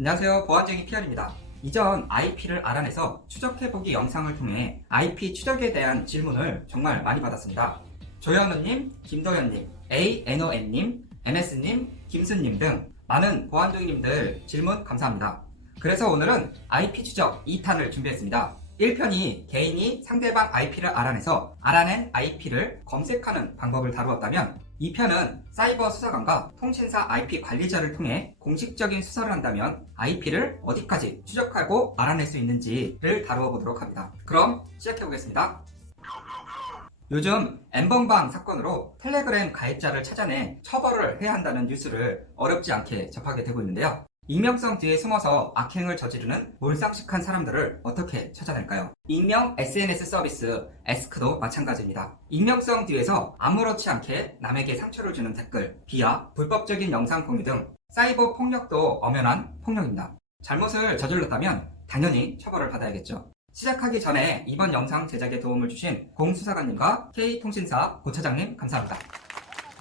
안녕하세요. 보안쟁이 피알입니다. 이전 IP를 알아내서 추적해보기 영상을 통해 IP 추적에 대한 질문을 정말 많이 받았습니다. 조현우님, 김도현님, ANON님, NS님, 김순님 등 많은 보안종님들 질문 감사합니다. 그래서 오늘은 IP 추적 2탄을 준비했습니다. 1편이 개인이 상대방 IP를 알아내서 알아낸 IP를 검색하는 방법을 다루었다면 2편은 사이버 수사관과 통신사 IP 관리자를 통해 공식적인 수사를 한다면 IP를 어디까지 추적하고 알아낼 수 있는지를 다루어 보도록 합니다. 그럼 시작해 보겠습니다. 요즘 엠번방 사건으로 텔레그램 가입자를 찾아내 처벌을 해야 한다는 뉴스를 어렵지 않게 접하게 되고 있는데요. 익명성 뒤에 숨어서 악행을 저지르는 몰상식한 사람들을 어떻게 찾아낼까요? 익명 SNS 서비스 에스크도 마찬가지입니다. 익명성 뒤에서 아무렇지 않게 남에게 상처를 주는 댓글, 비하, 불법적인 영상 공유 등 사이버 폭력도 엄연한 폭력입니다. 잘못을 저질렀다면 당연히 처벌을 받아야겠죠. 시작하기 전에 이번 영상 제작에 도움을 주신 공수사관님과 K통신사 고차장님 감사합니다.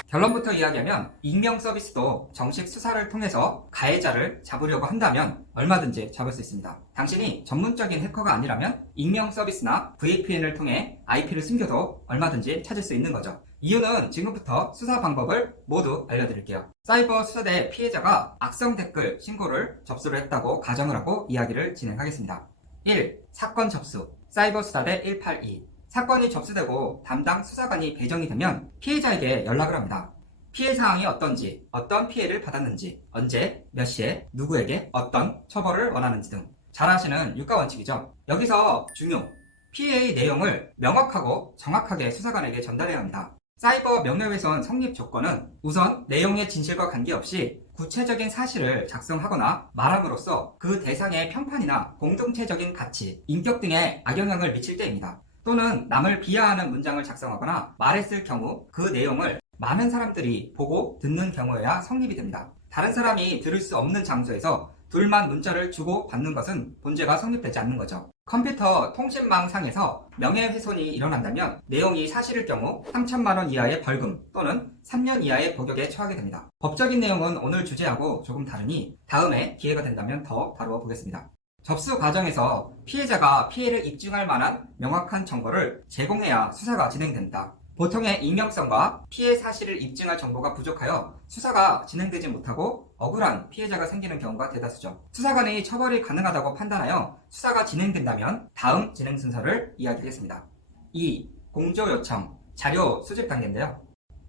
결론부터 이야기하면 익명 서비스도 정식 수사를 통해서 가해자를 잡으려고 한다면 얼마든지 잡을 수 있습니다. 당신이 전문적인 해커가 아니라면 익명 서비스나 VPN을 통해 IP를 숨겨도 얼마든지 찾을 수 있는 거죠. 이유는 지금부터 수사 방법을 모두 알려드릴게요. 사이버 수사대 피해자가 악성 댓글 신고를 접수를 했다고 가정을 하고 이야기를 진행하겠습니다. 1. 사건 접수 사이버 수사대 182 사건이 접수되고 담당 수사관이 배정이 되면 피해자에게 연락을 합니다. 피해 사항이 어떤지, 어떤 피해를 받았는지, 언제, 몇 시에, 누구에게 어떤 처벌을 원하는지 등 잘 아시는 유가 원칙이죠. 여기서 중요, 피해의 내용을 명확하고 정확하게 수사관에게 전달해야 합니다. 사이버 명예훼손 성립 조건은 우선 내용의 진실과 관계없이 구체적인 사실을 작성하거나 말함으로써 그 대상의 편판이나 공동체적인 가치, 인격 등에 악영향을 미칠 때입니다. 또는 남을 비하하는 문장을 작성하거나 말했을 경우 그 내용을 많은 사람들이 보고 듣는 경우에야 성립이 됩니다. 다른 사람이 들을 수 없는 장소에서 둘만 문자를 주고 받는 것은 본죄가 성립되지 않는 거죠. 컴퓨터 통신망 상에서 명예훼손이 일어난다면 내용이 사실일 경우 3천만 원 이하의 벌금 또는 3년 이하의 복역에 처하게 됩니다. 법적인 내용은 오늘 주제하고 조금 다르니 다음에 기회가 된다면 더 다루어 보겠습니다. 접수 과정에서 피해자가 피해를 입증할 만한 명확한 정보를 제공해야 수사가 진행된다. 보통의 익명성과 피해 사실을 입증할 정보가 부족하여 수사가 진행되지 못하고 억울한 피해자가 생기는 경우가 대다수죠. 수사관이 처벌이 가능하다고 판단하여 수사가 진행된다면 다음 진행 순서를 이야기하겠습니다. 2. 공조 요청, 자료 수집 단계인데요.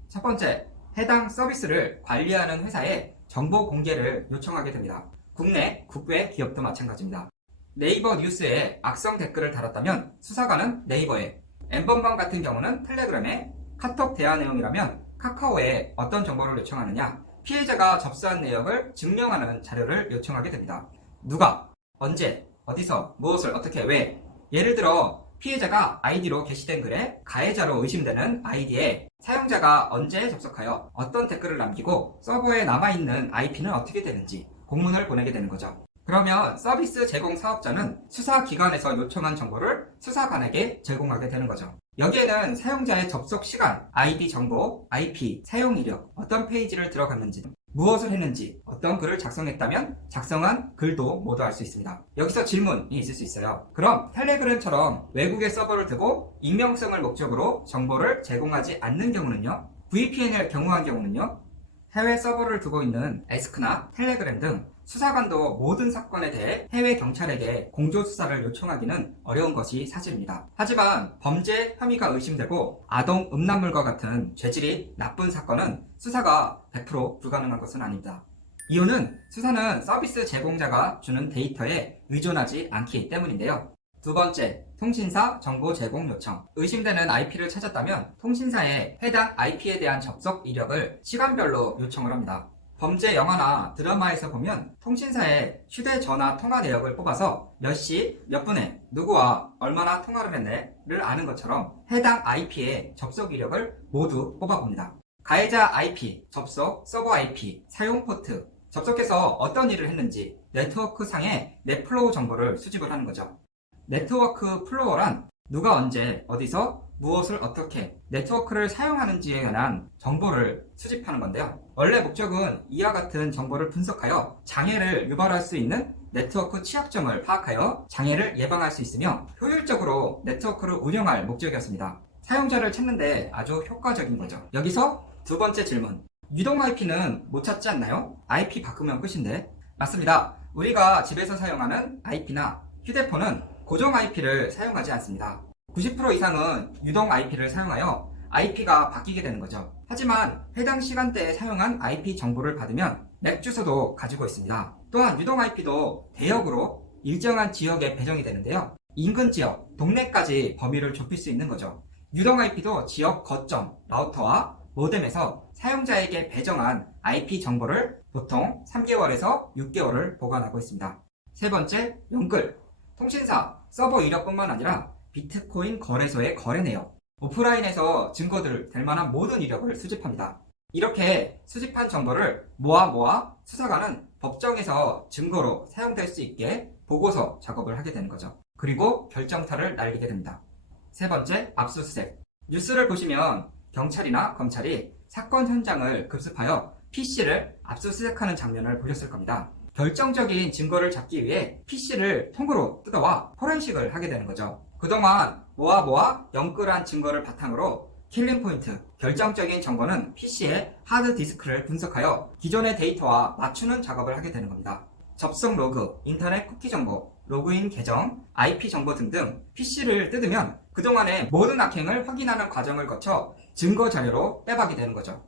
첫 번째, 해당 서비스를 관리하는 회사에 정보 공개를 요청하게 됩니다. 국내, 국외 기업도 마찬가지입니다. 네이버 뉴스에 악성 댓글을 달았다면 수사관은 네이버에, 엠번방 같은 경우는 텔레그램에, 카톡 대화 내용이라면 카카오에 어떤 정보를 요청하느냐, 피해자가 접수한 내역을 증명하는 자료를 요청하게 됩니다. 누가, 언제, 어디서, 무엇을, 어떻게, 왜. 예를 들어 피해자가 아이디로 게시된 글에 가해자로 의심되는 아이디에 사용자가 언제 접속하여 어떤 댓글을 남기고 서버에 남아있는 IP는 어떻게 되는지 공문을 보내게 되는 거죠. 그러면 서비스 제공 사업자는 수사기관에서 요청한 정보를 수사관에게 제공하게 되는 거죠. 여기에는 사용자의 접속 시간, ID 정보, IP, 사용 이력, 어떤 페이지를 들어갔는지 등 무엇을 했는지, 어떤 글을 작성했다면 작성한 글도 모두 알 수 있습니다. 여기서 질문이 있을 수 있어요. 그럼 텔레그램처럼 외국의 서버를 두고 익명성을 목적으로 정보를 제공하지 않는 경우는요? VPN을 경우한 경우는요? 해외 서버를 두고 있는 에스크나 텔레그램 등 수사관도 모든 사건에 대해 해외 경찰에게 공조 수사를 요청하기는 어려운 것이 사실입니다. 하지만 범죄 혐의가 의심되고 아동 음란물과 같은 죄질이 나쁜 사건은 수사가 100% 불가능한 것은 아닙니다. 이유는 수사는 서비스 제공자가 주는 데이터에 의존하지 않기 때문인데요. 두 번째, 통신사 정보 제공 요청. 의심되는 IP를 찾았다면 통신사에 해당 IP에 대한 접속 이력을 시간별로 요청을 합니다. 범죄 영화나 드라마에서 보면 통신사에 휴대전화 통화 내역을 뽑아서 몇 시, 몇 분에 누구와 얼마나 통화를 했네를 아는 것처럼 해당 IP의 접속 이력을 모두 뽑아봅니다. 가해자 IP, 접속, 서버 IP, 사용 포트, 접속해서 어떤 일을 했는지 네트워크 상의 넷플로우 정보를 수집을 하는 거죠. 네트워크 플로어란 누가 언제 어디서 무엇을 어떻게 네트워크를 사용하는지에 관한 정보를 수집하는 건데요. 원래 목적은 이와 같은 정보를 분석하여 장애를 유발할 수 있는 네트워크 취약점을 파악하여 장애를 예방할 수 있으며 효율적으로 네트워크를 운영할 목적이었습니다. 사용자를 찾는데 아주 효과적인 거죠. 여기서 두 번째 질문. 유동 IP는 못 찾지 않나요? IP 바꾸면 끝인데. 맞습니다. 우리가 집에서 사용하는 IP나 휴대폰은 고정 IP를 사용하지 않습니다. 90% 이상은 유동 IP를 사용하여 IP가 바뀌게 되는 거죠. 하지만 해당 시간대에 사용한 IP 정보를 받으면 맥 주소도 가지고 있습니다. 또한 유동 IP도 대역으로 일정한 지역에 배정이 되는데요. 인근 지역, 동네까지 범위를 좁힐 수 있는 거죠. 유동 IP도 지역 거점, 라우터와 모뎀에서 사용자에게 배정한 IP 정보를 보통 3개월에서 6개월을 보관하고 있습니다. 세 번째, 연글. 통신사, 서버 이력뿐만 아니라 비트코인 거래소의 거래 내역, 오프라인에서 증거들 될 만한 모든 이력을 수집합니다. 이렇게 수집한 정보를 모아 모아 수사관은 법정에서 증거로 사용될 수 있게 보고서 작업을 하게 되는 거죠. 그리고 결정타를 날리게 됩니다. 세 번째, 압수수색. 뉴스를 보시면 경찰이나 검찰이 사건 현장을 급습하여 PC를 압수수색하는 장면을 보셨을 겁니다. 결정적인 증거를 잡기 위해 PC를 통으로 뜯어와 포렌식을 하게 되는 거죠. 그동안 모아 모아 연끌한 증거를 바탕으로 킬링 포인트, 결정적인 정보는 PC의 하드 디스크를 분석하여 기존의 데이터와 맞추는 작업을 하게 되는 겁니다. 접속 로그, 인터넷 쿠키 정보, 로그인 계정, IP 정보 등등 PC를 뜯으면 그동안의 모든 악행을 확인하는 과정을 거쳐 증거 자료로 빼박이 되는 거죠.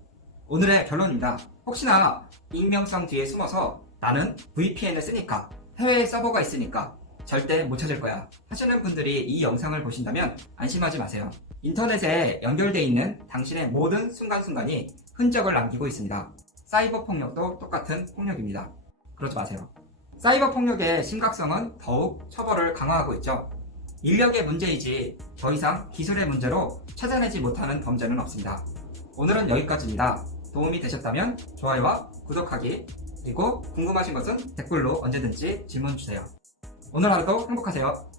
오늘의 결론입니다. 혹시나 익명성 뒤에 숨어서 나는 VPN을 쓰니까 해외에 서버가 있으니까 절대 못 찾을 거야 하시는 분들이 이 영상을 보신다면 안심하지 마세요. 인터넷에 연결되어 있는 당신의 모든 순간순간이 흔적을 남기고 있습니다. 사이버 폭력도 똑같은 폭력입니다. 그러지 마세요. 사이버 폭력의 심각성은 더욱 처벌을 강화하고 있죠. 인력의 문제이지 더 이상 기술의 문제로 찾아내지 못하는 범죄는 없습니다. 오늘은 여기까지입니다. 도움이 되셨다면 좋아요와 구독하기 그리고 궁금하신 것은 댓글로 언제든지 질문 주세요. 오늘 하루도 행복하세요.